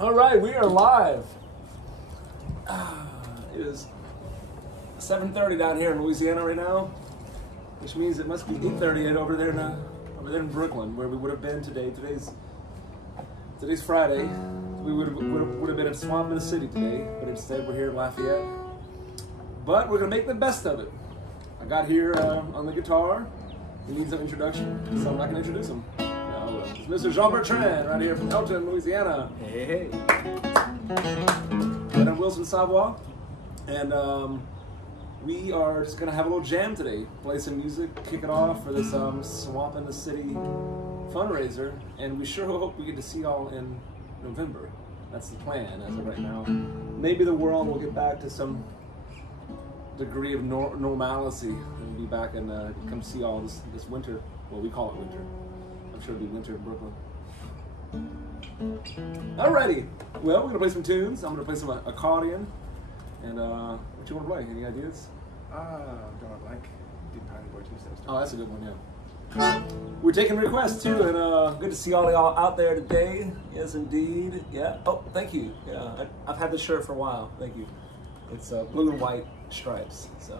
All right, we are live. It is 7:30 down here in Louisiana right now, which means it must be 8:30 over there in Brooklyn, where we would have been today. Today's Friday. We would have been at Swamp in the City today, but instead we're here in Lafayette. But we're gonna make the best of it. I got here on the guitar. He needs an introduction, so I'm not gonna introduce him. It's Mr. Jon Bertrand, right here from Elton, Louisiana. Hey. And I'm Wilson Savoy, and we are just gonna have a little jam today. Play some music, kick it off for this Swamp in the City fundraiser, and we sure hope we get to see y'all in November. That's the plan as of right now. Maybe the world will get back to some degree of normalcy and be back and come see all this winter. Well, we call it winter. I'm sure it'll be winter in Brooklyn. Alrighty, well, we're gonna play some tunes. I'm gonna play some accordion. And what you wanna play? Any ideas? Don't I like do Pine Leaf Boy Tuesdays? Oh, that's a good one, yeah. We're taking requests too, and good to see all y'all out there today. Yes, indeed. Yeah. Oh, thank you. Yeah, I've had this shirt for a while. Thank you. It's blue and white stripes. So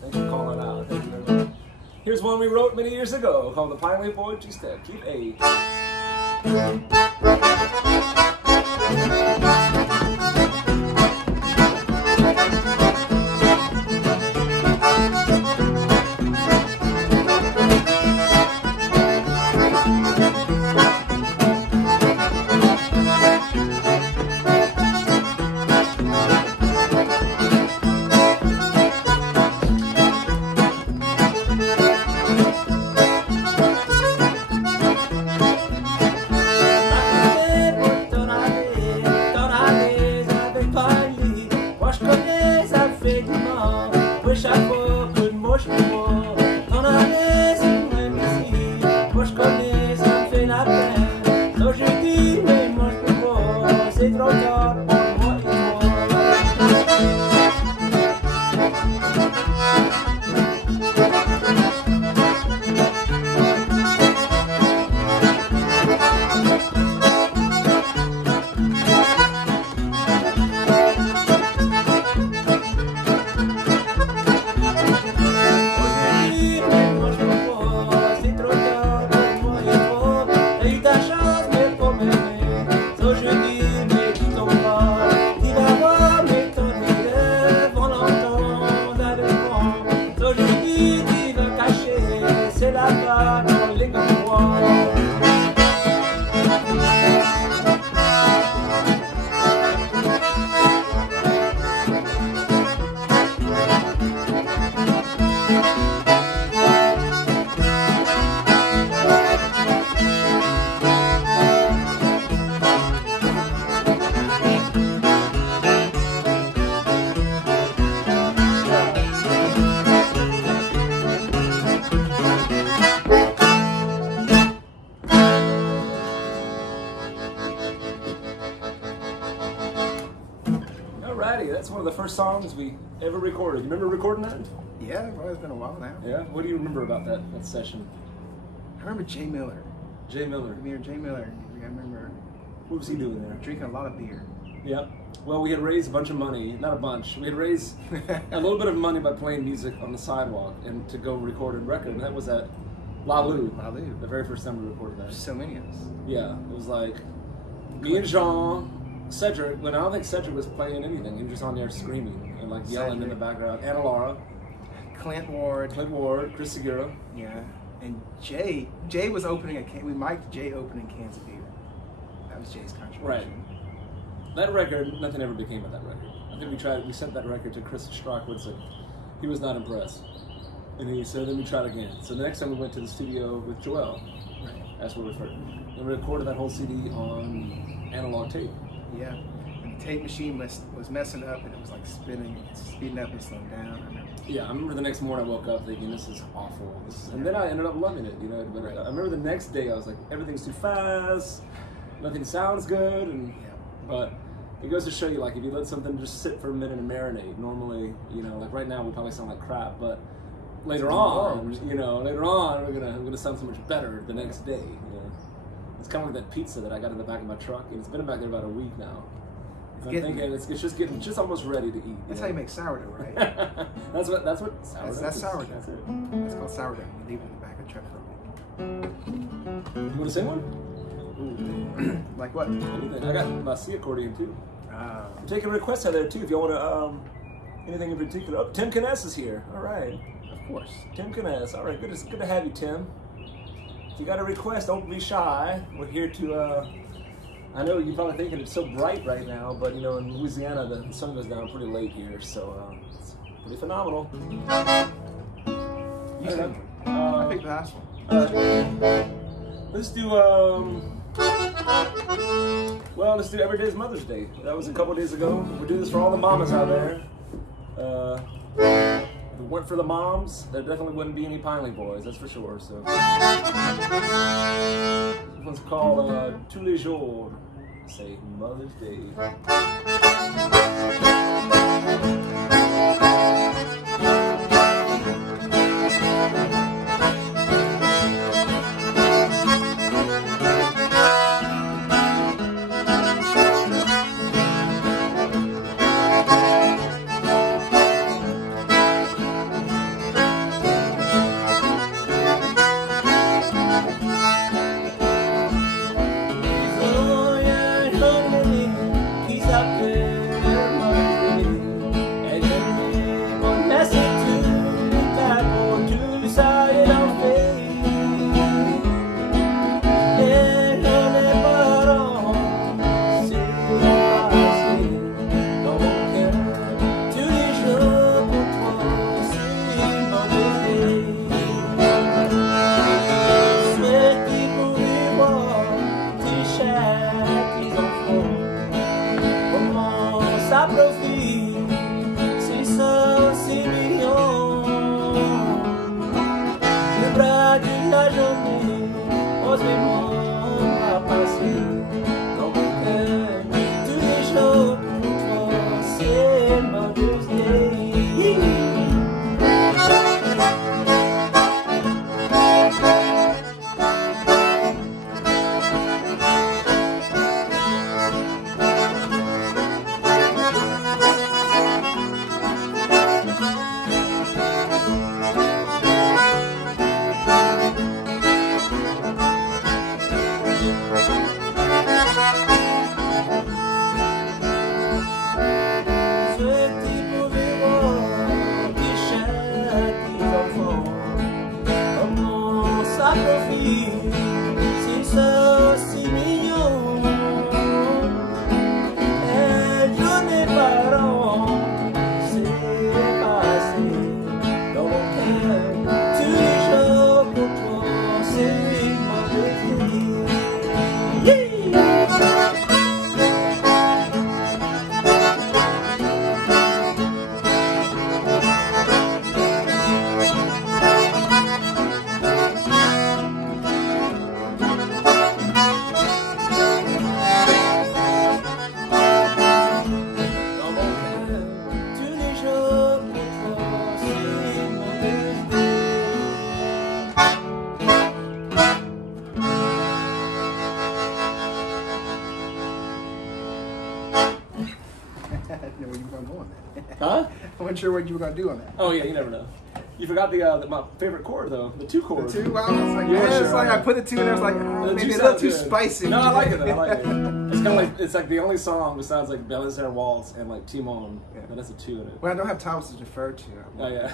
thanks for calling it out. Thank you very much. Here's one we wrote many years ago called the Pine Leaf Boy Two-Step. Keep A. That's one of the first songs we ever recorded. You remember recording that? Yeah, well, it's been a while now. Yeah? What do you remember about that session? I remember Jay Miller. Jay Miller. Jay Miller. I remember. What was he doing there? Drinking a lot of beer. Yeah. Well, we had raised a bunch of money. Not a bunch. We had raised a little bit of money by playing music on the sidewalk and to go record a record. And that was at La Lou. La Lou. The very first time we recorded that. There's so many of us. Yeah. It was like me and Jean, Cedric, when I don't think Cedric was playing anything, he was just on there screaming and like yelling in the background. Anna Laura, Clint Ward, Chris Segura. Yeah, and Jay was opening we mic'd Jay opening cans of beer. That was Jay's contribution. Right. That record, nothing ever became of that record. I think we sent that record to Chris Strachwood, he was not impressed. And he said, then we tried again. So the next time we went to the studio with Joel, that's where we first, and we recorded that whole CD on analog tape. Yeah, and the tape machine was messing up, and it was like speeding up and slowing down. Yeah, I remember the next morning I woke up thinking, this is awful. And then I ended up loving it, you know. But I remember the next day I was like, everything's too fast, nothing sounds good, but it goes to show you, like, if you let something just sit for a minute and marinate, normally, you know, like right now we probably sound like crap, but later on, we're gonna sound so much better the next day, you know. It's kind of like that pizza that I got in the back of my truck, and it's been back there about a week now. And I'm thinking it's just almost ready to eat. That's how you make sourdough, right? that's what sourdough. That's is. sourdough. That's it. That's called sourdough. You leave it in the back of the truck for a week. You want to sing one? Like what? Anything. I got my C accordion too. I'm taking requests out there too. If you want to, anything in particular. Oh, Tim Kness is here. All right. Of course. Tim Kness. All right. Good to have you, Tim. If you got a request, don't be shy. We're here to. I know you're probably thinking it's so bright right now, but you know in Louisiana the sun goes down pretty late here, so it's pretty phenomenal. You sing. I picked the last one. Let's do let's do Every Day's Mother's Day. That was a couple days ago. We'll do this for all the mamas out there. If it weren't for the moms, there definitely wouldn't be any Pine Leaf Boys, that's for sure. So this one's called Tous les jours. Say Mother's Day. Huh? I wasn't sure what you were going to do on that. Oh yeah, you never know. You forgot my favorite chord though, the 2 chord. The 2? Well, I was like, yeah, it's like I put the 2 and I was like, maybe a little too spicy. No, I like it though. I like it. It's kind of like it's the only song besides like Bel-Air Waltz and like Timon that has a 2 in it. Well, I don't have Thomas to defer to. Oh yeah.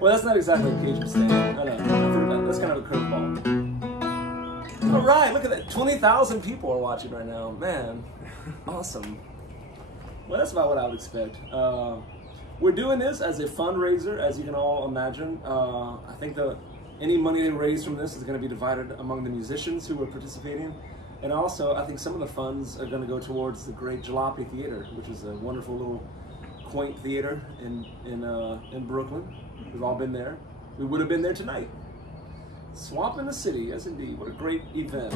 Well, that's not exactly a Cajun stand. I know. That's kind of a curveball. All right, look at that. 20,000 people are watching right now. Man, awesome. Well, that's about what I would expect. We're doing this as a fundraiser, as you can all imagine. I think any money they raise from this is going to be divided among the musicians who are participating. And also, I think some of the funds are going to go towards the great Jalopy Theater, which is a wonderful little quaint theater in Brooklyn. We've all been there. We would have been there tonight. Swamp in the City, yes indeed. What a great event.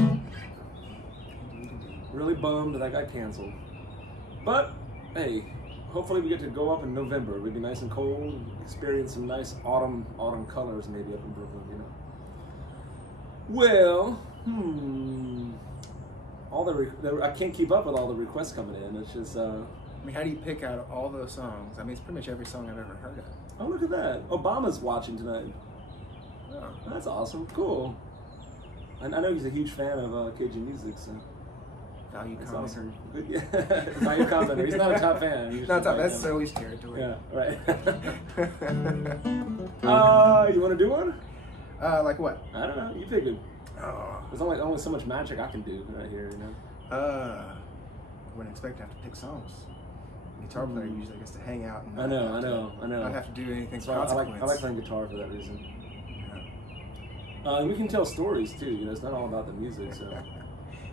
Really bummed that got canceled. But, hey, hopefully we get to go up in November. It would be nice and cold, experience some nice autumn colors maybe up in Brooklyn, you know. Well, I can't keep up with all the requests coming in. It's just. I mean, how do you pick out all those songs? I mean, it's pretty much every song I've ever heard of. Oh, look at that! Obama's watching tonight. Oh. That's awesome. Cool. I know he's a huge fan of Cajun music, so. Value That's commenter. awesome. Good, yeah. Value commenter. He's not a top fan. He's Not just top. a That's fan. Zoe's territory. Yeah, right. You want to do one? Like what? I don't know. You pick it. Oh. There's only so much magic I can do right here, you know. I wouldn't expect to have to pick songs. Guitar player usually gets to hang out and I know. not have to do anything So for I consequence. like playing guitar for that reason. Yeah. We can tell stories too. You know, it's not all about the music. So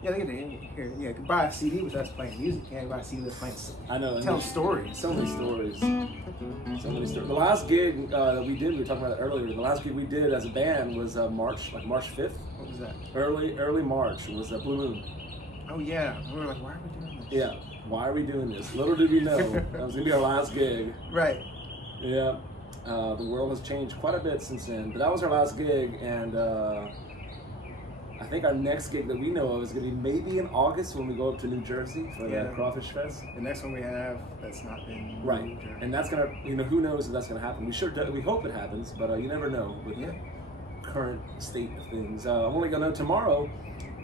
Yeah, they get to hear. Yeah, you can buy a CD with us playing music. You can't buy a CD with us playing. I know. Tell stories. So many stories. So many stories. The last gig that we did, we were talking about it earlier. The last gig we did as a band was March 5th. What was that? Early March was Blue Moon. Oh yeah. We were like, why are we doing this? Yeah. Why are we doing this? Little did we know that was gonna be our last gig. Right. Yeah. The world has changed quite a bit since then, but that was our last gig, and I think our next gig that we know of is going to be maybe in August when we go up to New Jersey for the Crawfish Fest. The next one we have that's not been Right, and that's gonna, who knows if that's gonna happen. We hope it happens, but you never know with the current state of things. I'm only gonna know tomorrow.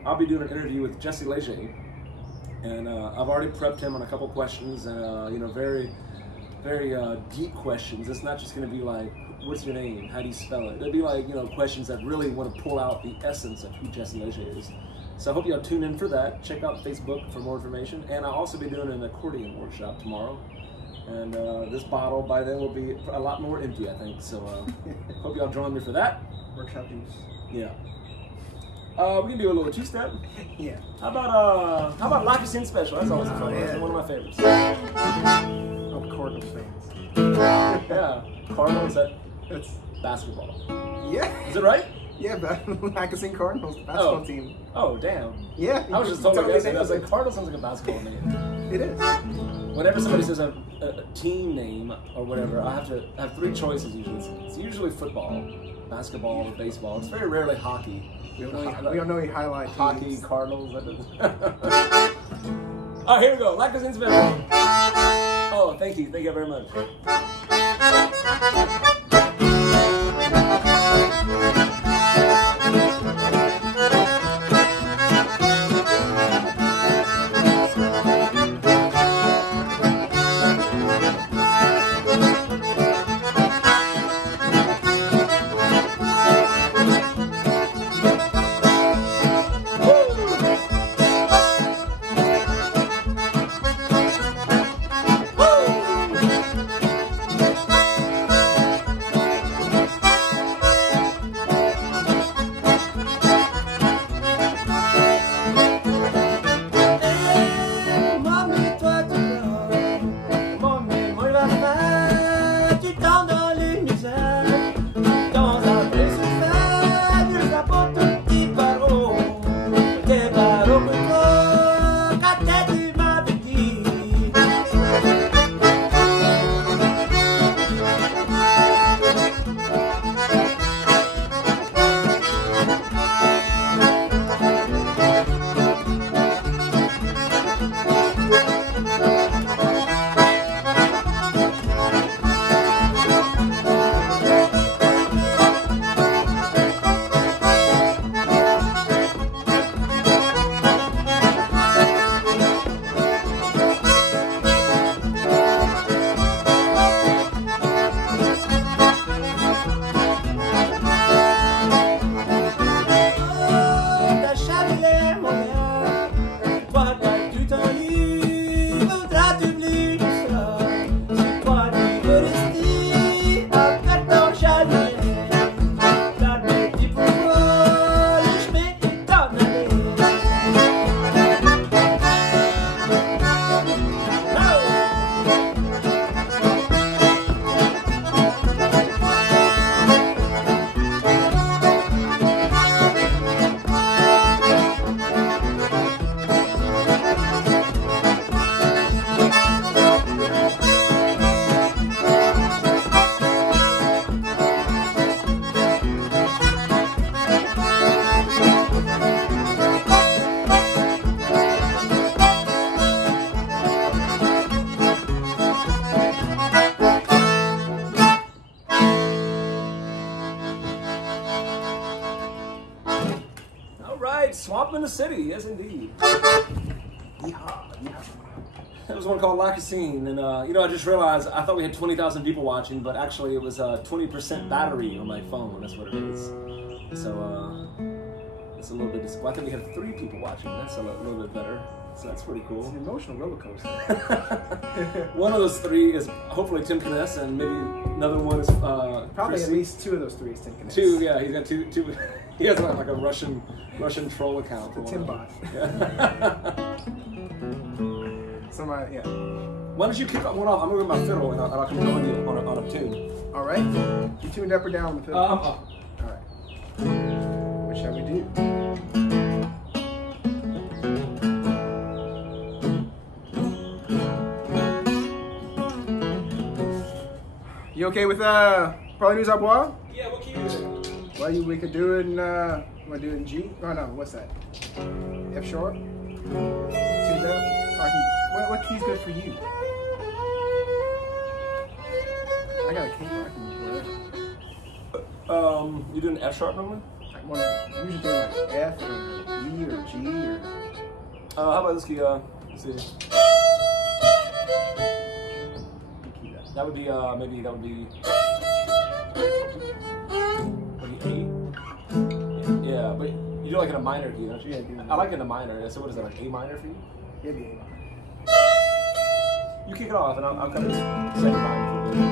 I'll be doing an interview with Jesse Leger, and I've already prepped him on a couple questions, very, very deep questions. It's not just gonna be like, what's your name? How do you spell it? It'll be like, questions that really want to pull out the essence of who Jesse Leger is. So I hope y'all tune in for that. Check out Facebook for more information. And I'll also be doing an accordion workshop tomorrow. And this bottle by then will be a lot more empty, I think. So hope y'all join me for that. Workshop use. Yeah. We can do a little two-step. Yeah. How about Lock Us In Special? That's always fun. That's one of my favorites. Oh, Cardinals fans. Yeah. Cardinals, that's basketball. Yeah. Is it right? Yeah, but Lacassine Cardinals, the basketball team. Oh, damb. Yeah. I was just totally guessing. I was like, it. Cardinals sounds like a basketball name. It is. Whenever somebody says a team name or whatever, I have three choices usually. It's usually football, basketball, or baseball. It's very rarely hockey. We don't know any highlight Hockey, teams. Cardinals. Oh, here we go. Lacassine's Special. Oh, thank you. Thank you very much. Up in the city, yes indeed. Yeehaw, yeehaw. That was one called Like a Scene, and you know, I just realized I thought we had 20,000 people watching, but actually it was 20% battery on my phone. That's what it is. So it's a little bit. Well, I think we had 3 people watching. That's a little bit better. So that's pretty cool. It's an emotional roller coaster. One of those 3 is hopefully Tim Kness, and maybe another one is Probably Chrissy. at least 2 of those 3 is Tim Kness. 2, yeah, he's got 2. He has like a Russian troll account. The Tim bot. Yeah. Somebody, yeah. Why don't you kick one off? I'm gonna get my fiddle and I'll come join you on a tune. All right. You tuned up or down with the fiddle? I'm up. All right. What shall we do? You okay with Parley News à Bois? Yeah, what key is it? Well, we could do it in, want to do it in G? Oh no, what's that? F sharp? Tuned up? What key's good for you? I got a key, I can whatever. You doing F sharp normally? I'm usually doing like F or E or G or... How about this key? Let's see. That would be maybe that would be A. Yeah, but you do like in a minor key, don't you? Yeah, I like it in a minor. So what is that, like A minor for you? Yeah, be A minor. You kick it off, and I'll come to second minor for a bit.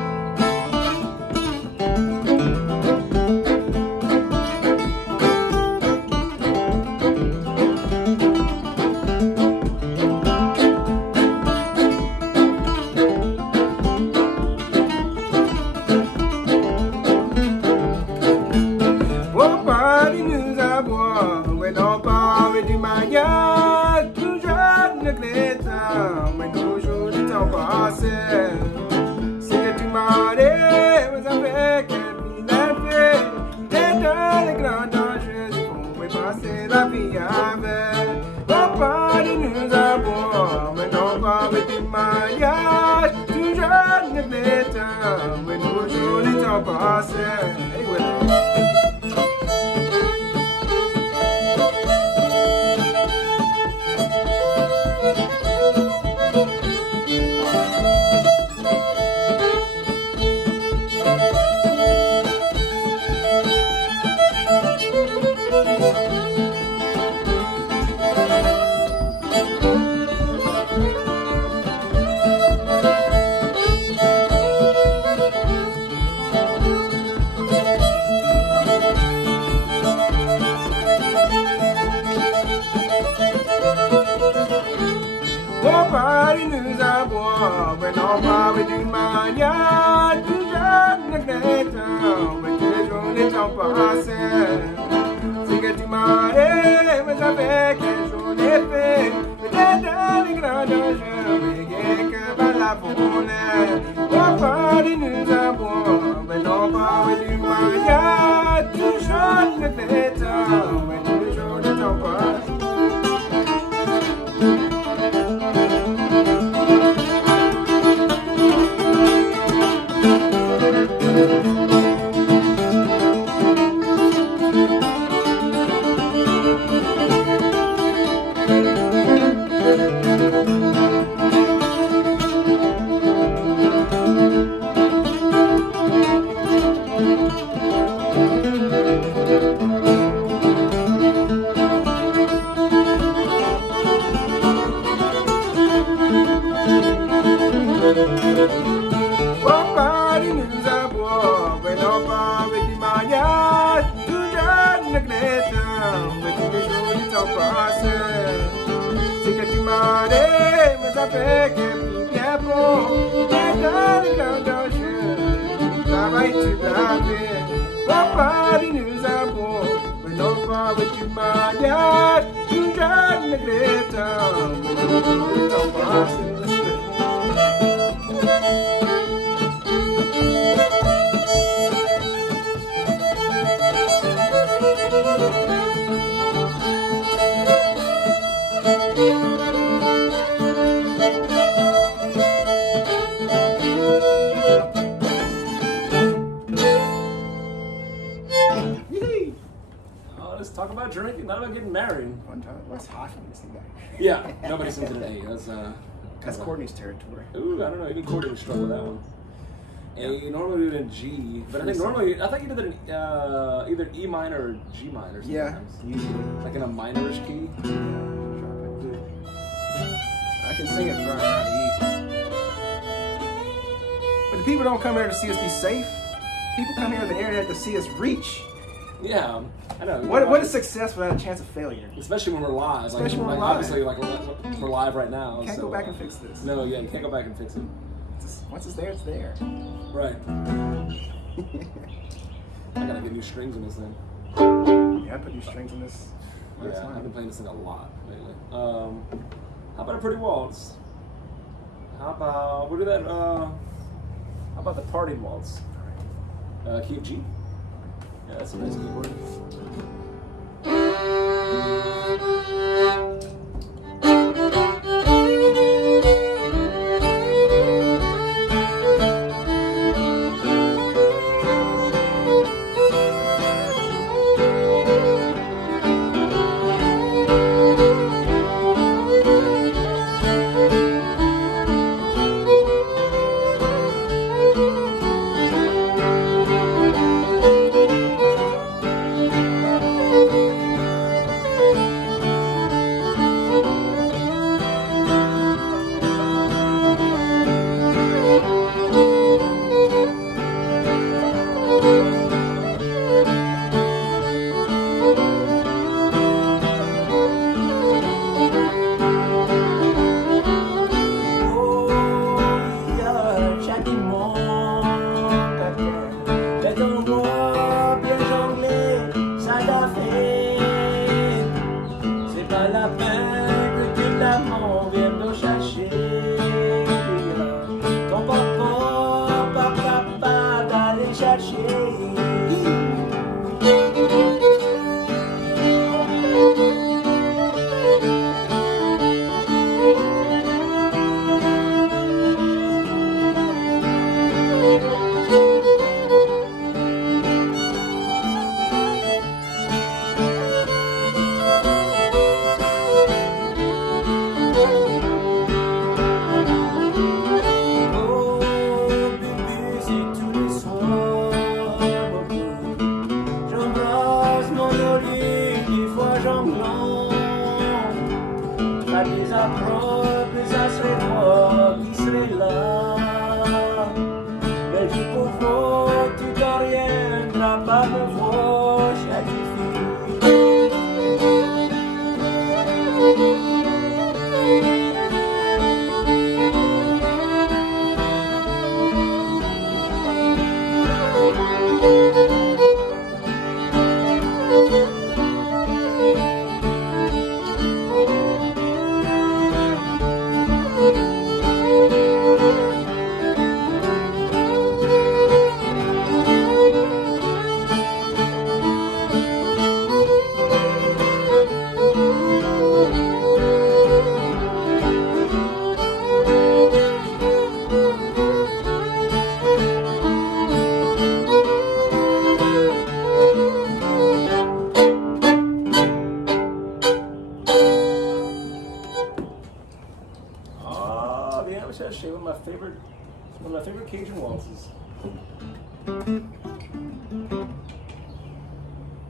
drinking, not about getting married. One time. What's hot from this thing back? Yeah, nobody sings it an A. That's Courtney's territory. Ooh, I don't know. Even Courtney would struggle with that one. A, normally we do it in G, but I think normally, I think you did it in either E minor or G minor sometimes. Yeah, usually. Like in a minorish key. I can sing it and learn how to eat. But the people don't come here to see us be safe. People come here to the area to see us reach. Yeah, I know. What is success without a chance of failure? Especially when we're live. Especially when we're live. Obviously, like we're live right now. You can't go back and fix this. No, yeah, you can't go back and fix it. Once it's there, it's there. Right. I gotta get new strings in this thing. Yeah, I put new strings in this. Yeah, I've been playing this thing a lot lately. How about a pretty waltz? How about we'll do that? How about the party waltz? Key of G. Yeah, that's a nice keyboard. One of my favorite Cajun waltzes.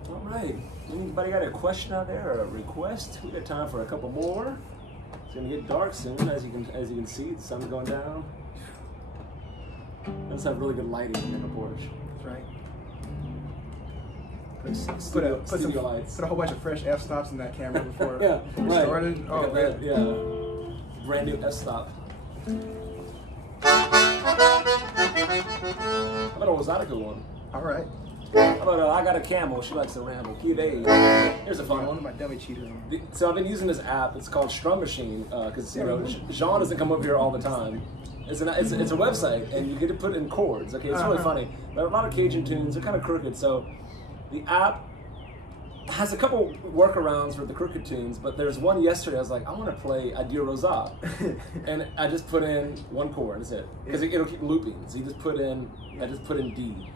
All right. Anybody got a question out there or a request? We got time for a couple more. It's gonna get dark soon, as you can see. The sun's going down. Let's have really good lighting in the porch. That's right. Put a whole bunch of fresh f-stops in that camera before yeah, we started. Oh, man. Yeah. Brand new f-stop. How about a Zydeco one? All right. How about I Got a Camel? She likes to ramble. Key of A. Here's a fun one. My dummy cheater. So I've been using this app. It's called Strum Machine because Jean doesn't come up here all the time. It's a website and you get to put in chords. Okay, it's really funny. But a lot of Cajun tunes are kind of crooked. So the app has a couple workarounds for the crooked tunes, but there's one yesterday I was like, I want to play Adieu Rosa. And I just put in one chord, that's it. Because it'll keep looping. So you just put in, I just put in D.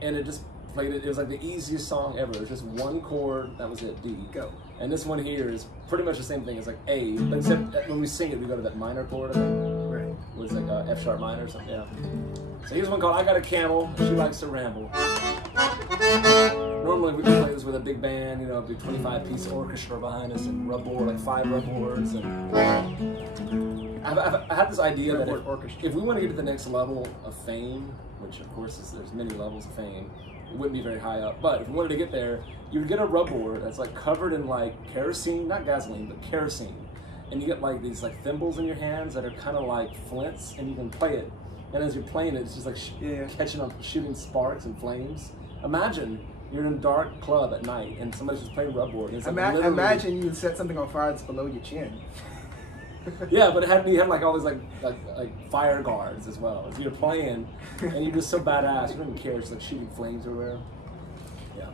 And it just played it. It was like the easiest song ever. It was just one chord. That was it. D. Go. And this one here is pretty much the same thing. It's like A, but except when we sing it, we go to that minor chord. I think. Right. It was like F sharp minor or something. Yeah. So here's one called "I Got a Camel." She likes to ramble. Normally we would play this with a big band, you know, a big 25-piece orchestra behind us and rubboard, like 5 rubboards. And I had this idea that if we want to get to the next level of fame, which of course there's many levels of fame, it wouldn't be very high up. But if we wanted to get there, you would get a rubboard that's like covered in like kerosene, not gasoline, but kerosene. And you get like these like thimbles in your hands that are kind of like flints, and you can play it. And as you're playing it, it's just like catching up, shooting sparks and flames. Imagine you're in a dark club at night and somebody's just playing rubboard. It's like imagine you set something on fire that's below your chin. Yeah, but you had like all these like fire guards as well. As you're playing, and you're just so badass. You don't even care. It's like shooting flames everywhere. Yeah.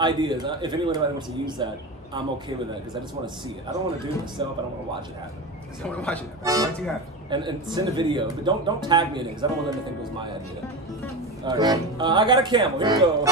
Ideas. If anybody wants to use that, I'm okay with that because I just want to see it. I don't want to do it myself. I don't want to watch it happen. I just want to watch it. What you got? And send a video, but don't tag me in it because I don't want them to think it was my idea. All right. I got a camel. Here we go.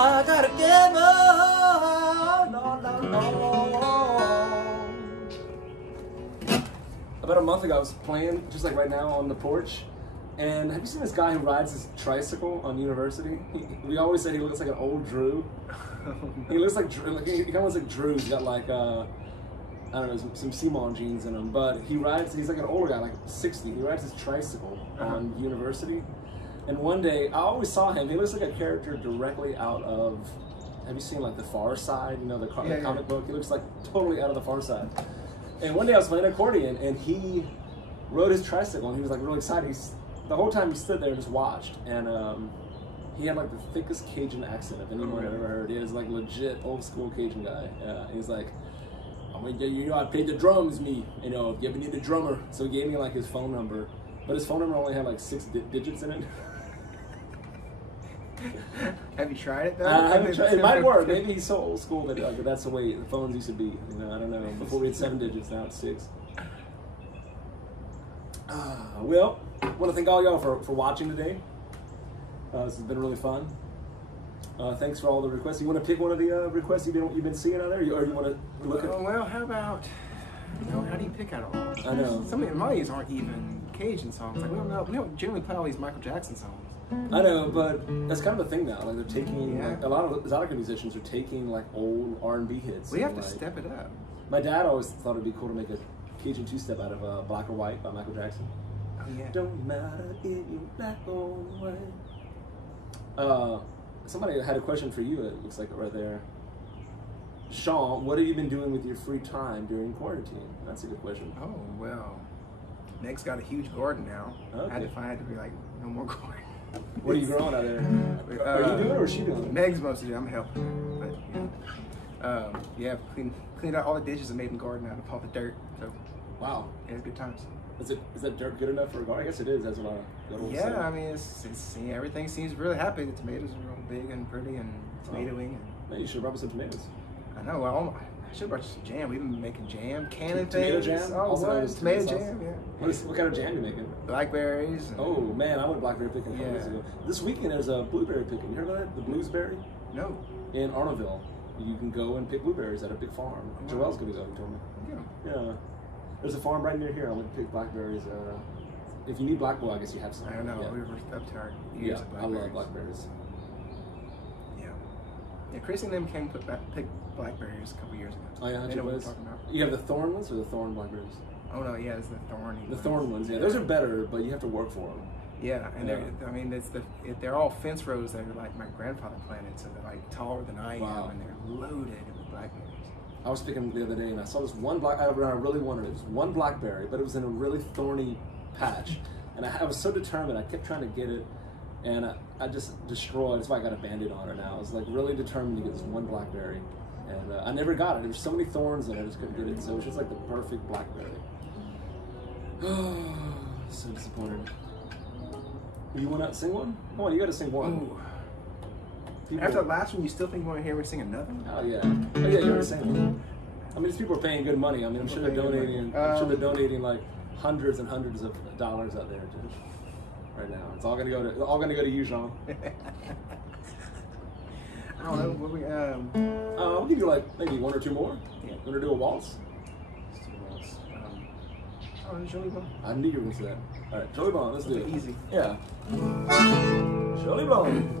I got a camel. No, no, no. About a month ago, I was playing, just like right now, on the porch. And have you seen this guy who rides his tricycle on University? We always said he looks like an old Drew. He looks like Drew. He kind of looks like Drew. He's got like, I don't know, some Simon jeans in him. But he rides, he's like an older guy, like 60. He rides his tricycle on University. And one day, I always saw him. He looks like a character directly out of, have you seen like The Far Side? You know, the comic book? He looks like totally out of The Far Side. And one day I was playing accordion, and he rode his tricycle, and he was like really excited. The whole time he stood there and just watched. And he had like the thickest Cajun accent of anyone I've ever heard. He was like legit old school Cajun guy. He's like, you know, I played the drums, me. You know, you ever need a drummer? So he gave me like his phone number. But his phone number only had like 6 digits in it. Have you tried it though? It might work. Maybe he's so old school that that's the way the phones used to be. You know, I don't know. Before we had 7 digits, now it's 6. Well, I want to thank all y'all for watching today. This has been really fun. Thanks for all the requests. You want to pick one of the requests you've been seeing out there, or you want to look at? Well, how about? You know, how do you pick out all? I know. Some of these aren't even Cajun songs. Like we don't generally play all these Michael Jackson songs. I know, but that's kind of a thing now. Like they're taking like, a lot of exotic musicians are taking like old R&B hits. We have to step it up. My dad always thought it'd be cool to make a Cajun 2-step out of Black or White by Michael Jackson. Oh yeah. Don't matter if you black or white. Somebody had a question for you. It looks like right there. Sean, what have you been doing with your free time during quarantine? That's a good question. Oh, well, Meg's got a huge garden now. Okay. I had to find, like, no more garden. What are you growing out there? Are you doing it or is she doing it? Meg's mostly doing it. I'm helping her. But, yeah, cleaned out all the dishes and made the garden out of all the dirt. So, Wow. yeah, it's good times. Is that dirt good enough for a garden? I guess it is. That's what Yeah, I mean, it's everything seems really happy. The tomatoes are real big and pretty and tomatoing. Man, you should have brought me some tomatoes. I know. Well, I should have brought you some jam. We've been making jam, canning Tomato things. jam? Oh, Also known as tomato tomato jam, yeah. What kind of jam you making? Blackberries. And, Oh man, I went blackberry picking a couple days ago. This weekend there's a blueberry picking. You heard about it? The Bluesberry No. in Arnoldville. You can go and pick blueberries at a big farm. Oh, wow. Joelle's gonna go. He told me. Yeah. There's a farm right near here. I went to pick blackberries. If you need blackberry, I guess you have some. I don't know. Yeah. We were up to our Yeah, ears of I blackberries. love blackberries. Yeah. Yeah, Chris and them came to pick blackberries a couple years ago. Oh yeah, They know what we're talking about. You have the thorn ones or the thorn blackberries? Oh no, yeah, it's the thorny. The thorn ones, yeah. Those are better, but you have to work for them. Yeah, and Yeah. they're all fence rows that are like my grandfather planted, so they're like taller than I Wow. am, and they're loaded with blackberries. I was picking the other day and I saw this one I really wanted it. It was one blackberry, but it was in a really thorny patch. And I was so determined, I kept trying to get it, and I just destroyed. That's why I got a Band-Aid on it now. I was like really determined to get this one blackberry. And I never got it. There were so many thorns in it, I just couldn't get it. So it was just like the perfect blackberry. So disappointed. You want to sing one? Come on, you got to sing one. Ooh. People, After the last one, you still think you want to hear me sing another one? oh yeah, you already sang one. I mean, these people are paying good money. I mean, I'm sure they're donating. I'm sure they're donating like hundreds and hundreds of dollars out there right now. It's all gonna go to you, Jean. I don't know. What We'll give you like maybe one or two more. Yeah. Want to do a waltz? Joey Bone. I knew you were gonna say that. All right, Joey Bone. Let's do it. Easy. Yeah. Joey Bone.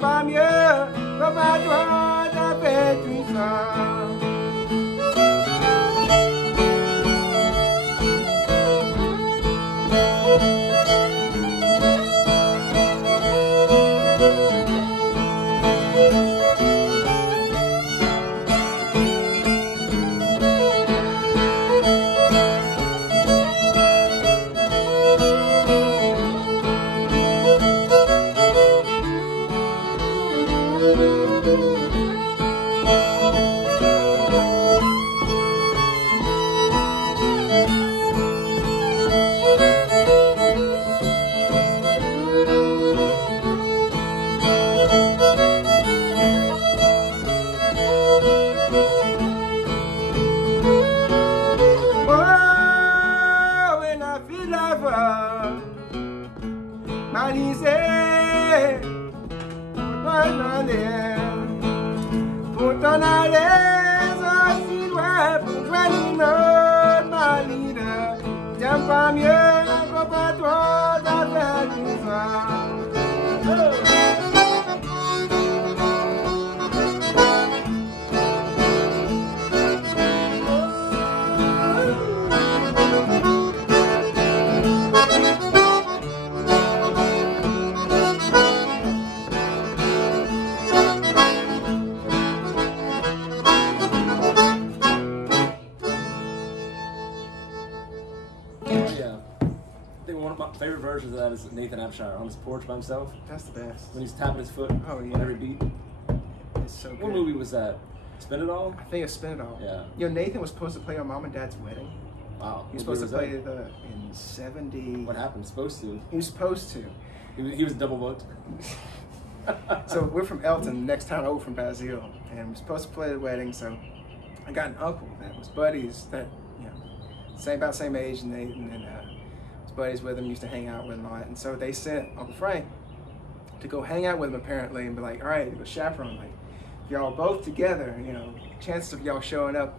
Pas mieux, comme à toi, t'as fait tout ça. Pour t'en aller aussi loin, pour joindre notre marine, t'aimes pas mieux, comme à toi, t'as fait tout ça. Yeah. my favorite version of that is Nathan Abshire on his porch by himself. That's the best. When he's tapping his foot Oh, yeah. on every beat. It's so good. What movie was that? Spin It All? I think it's Spin It All. Yeah. You know, Nathan was supposed to play on Mom and Dad's wedding. Wow. He was What supposed to year play was in 70. What happened? Supposed to. He was supposed to. He was double booked. So we're from Elton, next town over from Basile, and we're supposed to play at the wedding. So I got an uncle that was buddies that, you know, about same age, and was buddies with him, used to hang out with him a lot. And so they sent Uncle Frank to go hang out with him apparently, and be like, all right, go chaperone. Like, if y'all both together, you know, chances of y'all showing up,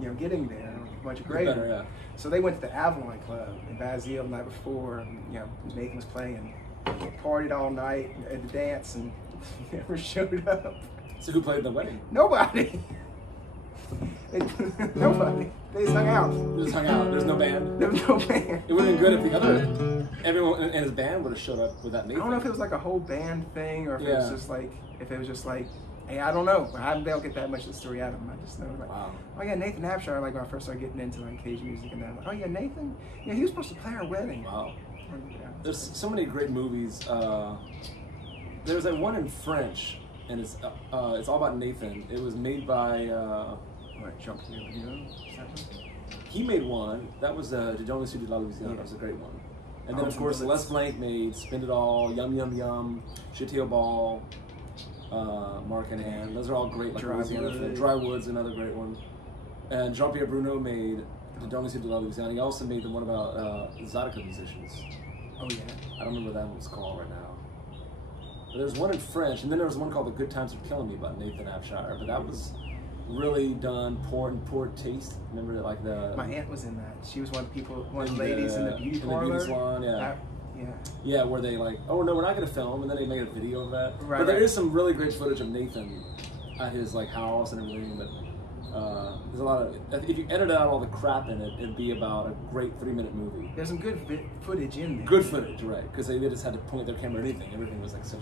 you know, getting there, much greater. Better, yeah. So they went to the Avalon Club in Basile the night before. And, you know, Nathan was playing. They partied all night at the dance and never showed up. So who played the wedding? Nobody. Nobody. They just hung out. They just hung out. There's no band. There was no band. It would have been good if the other everyone in his band would have showed up with that Nathan. I don't know if it was like a whole band thing or if it was just like, hey, I don't know. I don't get that much of the story out of him. I just know like, Wow. oh yeah, Nathan Abshire. Like when I first started getting into like cage music, and then I'm like, oh yeah, Nathan. Yeah, he was supposed to play our wedding. Wow. Yeah. There's so many great movies. There's that one in French, and it's all about Nathan. It was made by What, Jean-Pierre, you know? he made one. That was De Donne Sud de la Louisiane. That was a great one. And then of course Les Blanc made Spin It All, Yum Yum Yum, Jeté au Ball, Mark and Anne. Those are all great. Like Dry Woods, another great one. And Jean-Pierre Bruno made De Donne Sud de la Louisiane. He also made the one about Zydeco musicians. Oh yeah. I don't remember what that one's called right now. But there's one in French, and then there was one called The Good Times Are Killing Me by Nathan Abshire. But that was really done poor taste. Remember that, like the My aunt was in that. She was one of the ladies in the beauty parlor. Salon, yeah. Yeah. Yeah, where they like, oh no, we're not gonna film, and then they made a video of that. Right, but there right. is some really great footage of Nathan at his like house and everything. But there's a lot of, if you edited out all the crap in it, it'd be about a great 3-minute movie. There's some good footage in there. Good footage, right? Because they just had to point their camera at anything. Everything was like such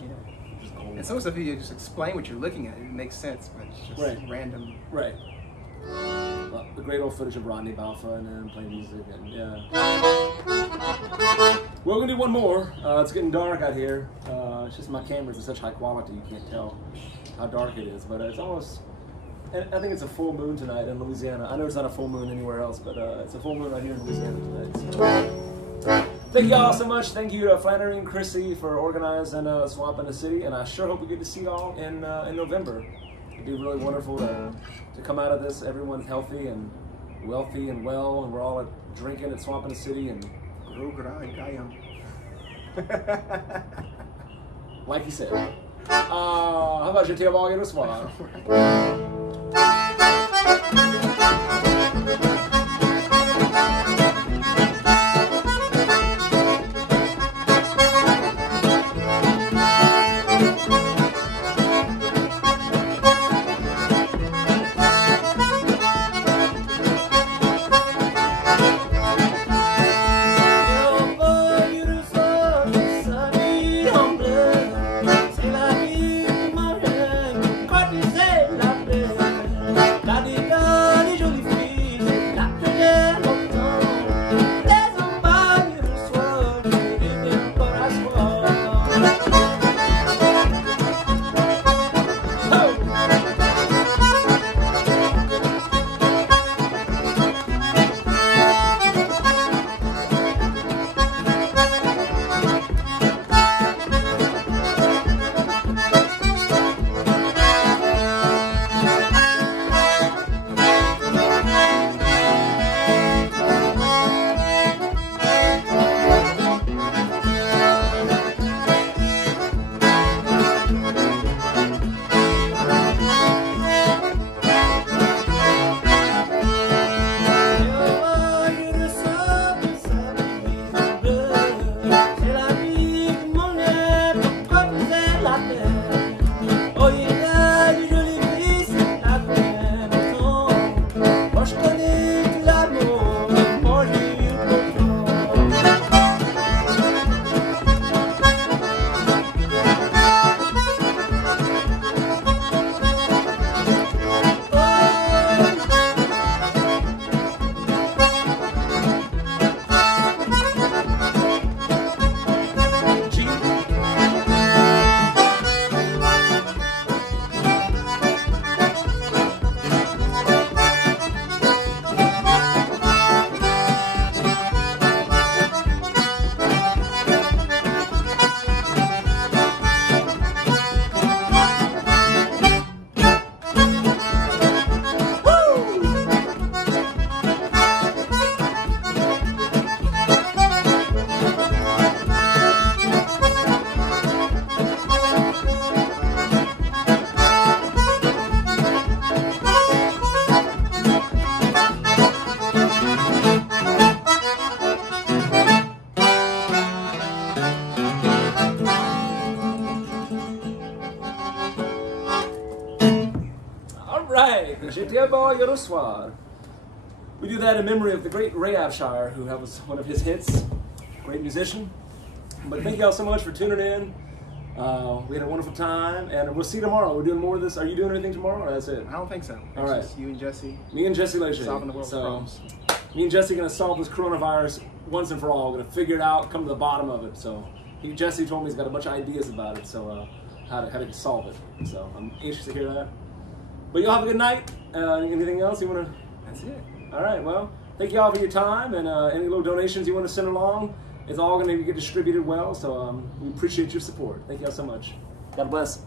just gold. And some stuff you just explain what you're looking at. It makes sense, but it's just random. Right. Well, the great old footage of Rodney Balfa and him playing music, and yeah. We're gonna do one more. It's getting dark out here. It's just my camera's in such high quality you can't tell how dark it is, but it's almost. And I think it's a full moon tonight in Louisiana. I know it's not a full moon anywhere else, but it's a full moon right here in Louisiana tonight. So. Thank y'all so much. Thank you to Flannery and Chrissy for organizing Swamp in the City, and I sure hope we get to see y'all in November. It'd be really wonderful to come out of this. Everyone's healthy and wealthy and well, and we're all drinking at Swamp in the City. And like he said, how about Jeté au Ball et le soir? C'est la vie, mon rêve, quand tu sais la paix. soir. We do that in memory of the great Ray Abshire, who was one of his hits. Great musician. But thank y'all so much for tuning in. We had a wonderful time, and we'll see you tomorrow. We're doing more of this. Are you doing anything tomorrow, or that's it? I don't think so. All right. Just you and Jesse. Me and Jesse Leger. Solving the world's problems. Me and Jesse are going to solve this coronavirus once and for all. We're going to figure it out, come to the bottom of it. So Jesse told me he's got a bunch of ideas about it, so how to solve it. So I'm anxious to hear that. But y'all have a good night. Anything else you want to? That's it. All right. Well, thank y'all for your time, and any little donations you want to send along, it's all going to get distributed well. So we appreciate your support. Thank y'all so much. God bless.